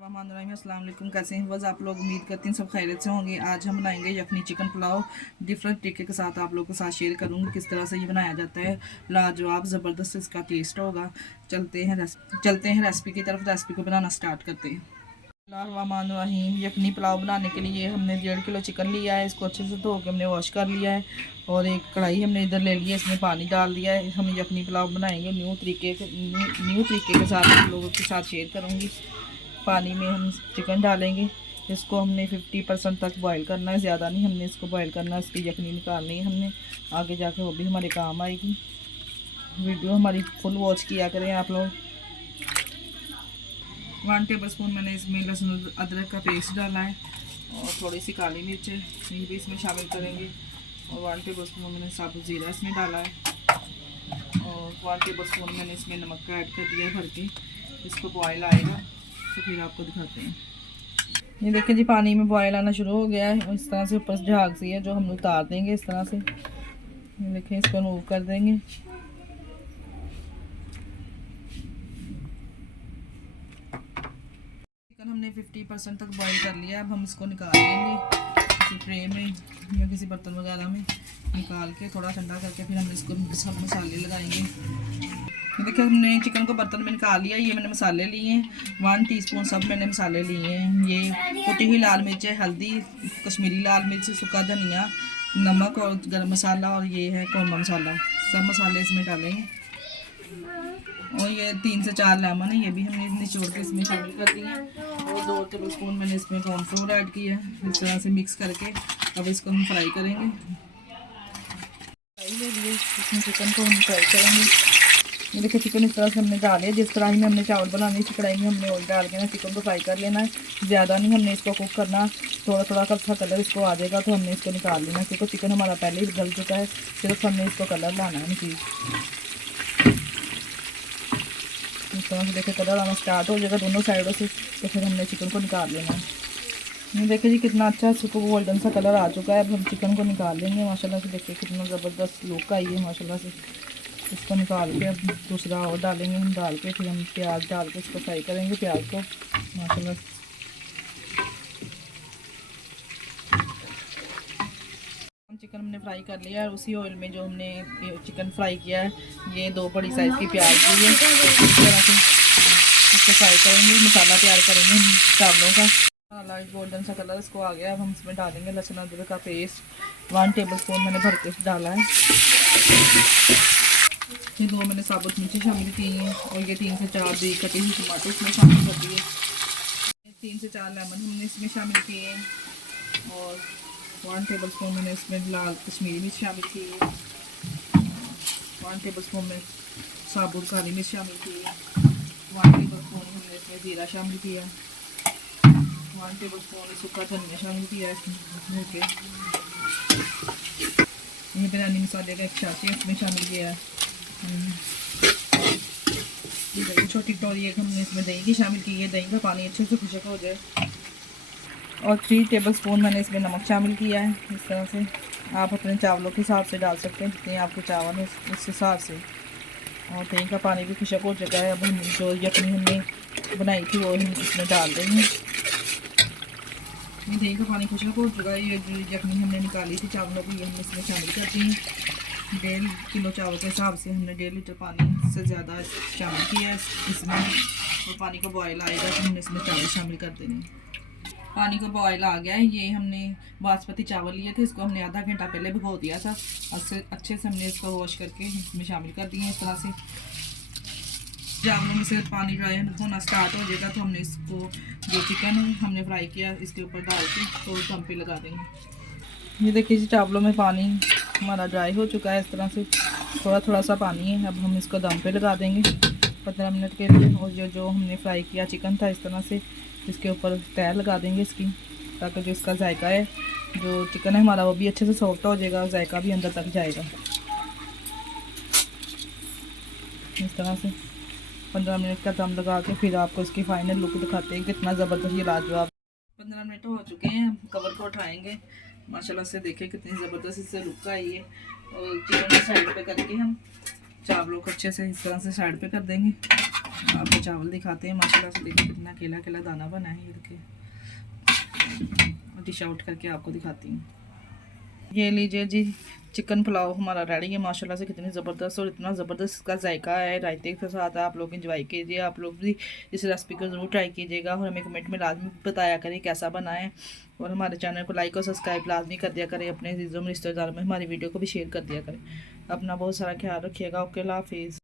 अस्सलाम वालेकुम। कैसे हैं बस आप लोग? उम्मीद करती हैं सब खैरियत से होंगे। आज हम बनाएंगे यखनी चिकन पुलाव। डिफरेंट तरीके के साथ आप लोगों के साथ शेयर करूंगी किस तरह से ये बनाया जाता है। लाजवाब ज़बरदस्त इसका टेस्ट होगा। चलते हैं रेसिपी की तरफ। रेसिपी को बनाना स्टार्ट करते हैं। बिस्मिल्लाहिर्रहमानिर्रहीम। यखनी पुलाव बनाने के लिए हमने 1.5 किलो चिकन लिया है। इसको अच्छे से धो के हमने वॉश कर लिया है और एक कढ़ाई हमने इधर ले लिया है। इसमें पानी डाल दिया है। हम यखनी पुलाव बनाएंगे न्यू तरीके के साथ आप लोगों के साथ शेयर करूँगी। पानी में हम चिकन डालेंगे। इसको हमने 50% तक बॉईल करना है, ज़्यादा नहीं हमने इसको बॉईल करना है। इसकी यखनी निकालनी है हमने, आगे जाके वो भी हमारे काम आएगी। वीडियो हमारी फुल वॉच किया करें आप लोग। 1 टेबलस्पून मैंने इसमें लहसुन अदरक का पेस्ट डाला है और थोड़ी सी काली मिर्च ये भी इसमें शामिल करेंगे। और 1 टेबलस्पून मैंने साबुत ज़ीरा इसमें डाला है और 1 टेबलस्पून मैंने इसमें नमक का ऐड कर दिया भर के। इसको बॉयल आएगा तो फिर आपको दिखाते हैं। ये देखिए जी, पानी में बॉयल आना शुरू हो गया है और इस तरह से ऊपर से झाग सी है जो हम उतार देंगे इस तरह से। ये देखिए, इसको मूव कर देंगे। चिकन हमने 50% तक बॉयल कर लिया। अब हम इसको निकाल लेंगे किसी ट्रे में या किसी बर्तन वगैरह में निकाल के, थोड़ा ठंडा करके फिर हम इसको सब मसाले लगाएंगे। देखिए, हमने चिकन को बर्तन में निकाल लिया। ये मैंने मसाले लिए हैं 1 टीस्पून सब मैंने मसाले लिए हैं। ये कुटी हुई लाल मिर्च है, हल्दी, कश्मीरी लाल मिर्च, सूखा धनिया, नमक और गरम मसाला और ये है कौरमा मसाला। सब मसाले इसमें डालेंगे। और ये 3 से 4 लेमन है, ये भी हमने निचोड़ के इसमें शामिल कर दिए हैं। और 2 टेबलस्पून मैंने इसमें कॉर्नफ्लोर ऐड किया है। इस तरह से मिक्स करके अब इसको हम फ्राई करेंगे। फ्राई ले लिए, इसमें चिकन को हम फ्राई करेंगे। ये देखिए, चिकन इस तरह से हमने डाल लिया। जिस कढ़ाई में हमने चावल बनाने, इस कढ़ाई में हमने ऑयल डाल के ना चिकन को फ्राई कर लेना है। ज़्यादा नहीं हमने इसको कुक करना, थोड़ा थोड़ा का कलर इसको आ जाएगा तो हमने इसको निकाल लेना, क्योंकि चिकन हमारा पहले ही गल चुका है। सिर्फ हमने इसको कलर लाना है चीज़। इस तरह से देखिए कलर आना स्टार्ट हो जाएगा दोनों साइडों से, तो फिर हमने चिकन को निकाल लेना है। ये देखिए जी, कितना अच्छा इसको गोल्डन सा कलर आ चुका है। अब हम चिकन को निकाल लेंगे। माशाल्लाह से देखिए कितना ज़बरदस्त लुक आई है माशाल्लाह से। इसको निकाल के अब दूसरा और डालेंगे हम, डाल के फिर हम प्याज डाल के इसको फ्राई करेंगे प्याज को माशाल्लाह। चिकन हमने फ्राई कर लिया है। उसी ऑयल में जो हमने चिकन फ्राई किया है, ये 2 बड़ी साइज़ की प्याज ली है। इस तरह से इसको फ्राई करेंगे, मसाला तैयार करेंगे हम चावलों का। लाइट गोल्डन सा कलर इसको आ गया। अब हम इसमें डालेंगे लहसुन अदरक का पेस्ट 1 टेबलस्पून मैंने भर के डाला है। ये 2 मैंने साबुत मिर्ची शामिल की हैं और ये 3 से 4 दी कटी हुई टमाटर इसमें शामिल कर दिए। 3 से 4 लेमन हमने इसमें शामिल किए हैं और 1 टेबलस्पून मैंने इसमें लाल कश्मीरी मिर्च शामिल की है। 1 टेबलस्पून में साबुत काली मिर्च शामिल की है। 1 टेबलस्पून हमने इसमें ज़ीरा शामिल किया। 1 टेबलस्पून सूखा धनिया शामिल किया है इसमें के। ये बिरयानी मसाले का एक शाशी इसमें शामिल किया है। छोटी कटोरी एक हमने इसमें दही की शामिल की है। दही का पानी अच्छे से खुशक हो जाए। और 3 टेबलस्पून मैंने इसमें नमक शामिल किया है। इस तरह से आप अपने चावलों के हिसाब से डाल सकते हैं, जितने आपके चावल हैं उस हिसाब से। और दही का पानी भी खुशक हो चुका है। अब हम जो यखनी हमने बनाई थी वो हम इसमें डाल देंगे। दही का पानी खुशक हो चुका है। ये जो यखनी हमने निकाली थी चावलों की, ये हमने इसमें शामिल कर दी है। 1.5 किलो चावल के हिसाब से हमने 1.5 लीटर पानी से ज़्यादा शामिल किया है इसमें। और पानी को बॉयल आएगा तो हमने इसमें चावल शामिल कर देंगे। पानी को बॉयल आ गया है। ये हमने बासमती चावल लिए थे, इसको हमने आधा घंटा पहले भिगो दिया था। अच्छे से हमने इसको वॉश करके इसमें शामिल कर दिए। इस तरह से चावलों में से पानी ड्राई होना स्टार्ट हो जाएगा तो हमने इसको जो चिकन हमने फ्राई किया इसके ऊपर डाल के तो दम पे लगा देंगे। ये देखिए जी, चावलों में पानी हमारा ड्राई हो चुका है। इस तरह से थोड़ा थोड़ा सा पानी है। अब हम इसको दम पे लगा देंगे 15 मिनट के लिए। और जो हमने फ्राई किया चिकन था, इस तरह से इसके ऊपर तैर लगा देंगे इसकी, ताकि जो इसका जायका है, जो चिकन है हमारा, वो भी अच्छे से सॉफ्ट हो जाएगा और जायका भी अंदर तक जाएगा। इस तरह से 15 मिनट का दम लगा के फिर आपको इसकी फाइनल लुक दिखाते हैं। कितना ज़बरदस्त ये लाजवाब। 15 मिनट हो चुके हैं। हम कवर को उठाएंगे। माशाल्लाह से देखें कितनी ज़बरदस्त इससे लुक आई है। और चिकन को साइड पे करके हम चावलों को अच्छे से इस तरह से साइड पे कर देंगे। आपको चावल दिखाते हैं माशाल्लाह से, देखिए कितना अकेला अकेला दाना बना है। ये देखिए डिश आउट करके आपको दिखाती हूँ। ये लीजिए जी, चिकन पुलाव हमारा रेडी है माशाल्लाह से। कितनी ज़बरदस्त और इतना ज़बरदस्त इसका जायका है, रायते के साथ आप लोग इंजॉय कीजिए। आप लोग भी इस रेसिपी को ज़रूर ट्राई कीजिएगा और हमें कमेंट में लाजमी बताया करें कैसा बना है। और हमारे चैनल को लाइक और सब्सक्राइब लाजमी कर दिया करें। अपने अज़ीज़ों में रिश्तेदारों में हमारी वीडियो को भी शेयर कर दिया करें। अपना बहुत सारा ख्याल रखिएगा। ओके, अल्लाह हाफिज़।